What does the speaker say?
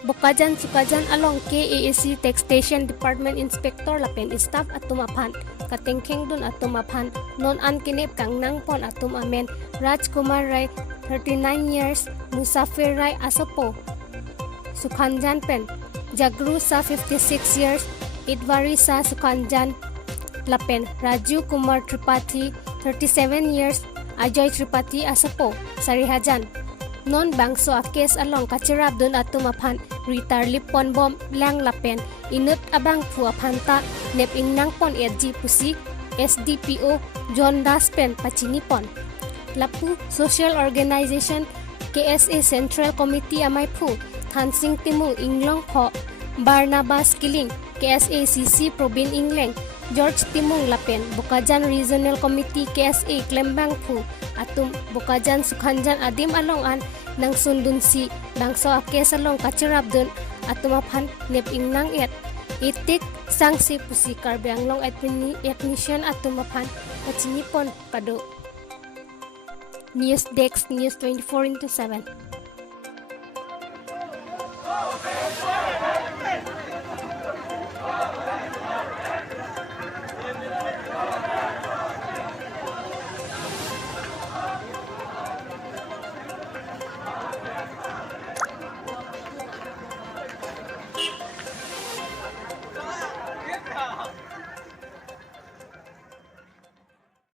Bukajan sukajan along KAAC Taxation Department Inspector lapen staff at tumapan. Katengkeng dun at tumapan. Non an kinip kang nangpon at tumamen. Rajkumar Rai, 39 years. Musafir Rai Asopo, Sukhanjan pen. Jagru sa 56 years. Idwari sa Sukhanjan lapen. Raju Kumar Tripathi, 37 years. Ajoy Tripathi Asopo, Sarihajan. Non bangso a case along kachirap dun at tumapan. Ritar lipon bom lang lapen. Inut abang pua panta. Nep ingnang pon edji pusi. SDPO John Daspen Pachinipon. Lapu Social Organization KSA Central Committee amay pu. Thansing Timu Inglong Ho. Barnabas Kiling KSA CC Probin Ingleng. George Timung lapen. Bukajan Regional Committee KSA Klembang pu. Atum Bukajan Sukhanjan adim along an nang sundun si bangso ake salong kachirap dun atumapan nep ingnang et itik sangsi pusi karbyang long etnisyan atumapan pachinipon pado. News Desk News 24/7.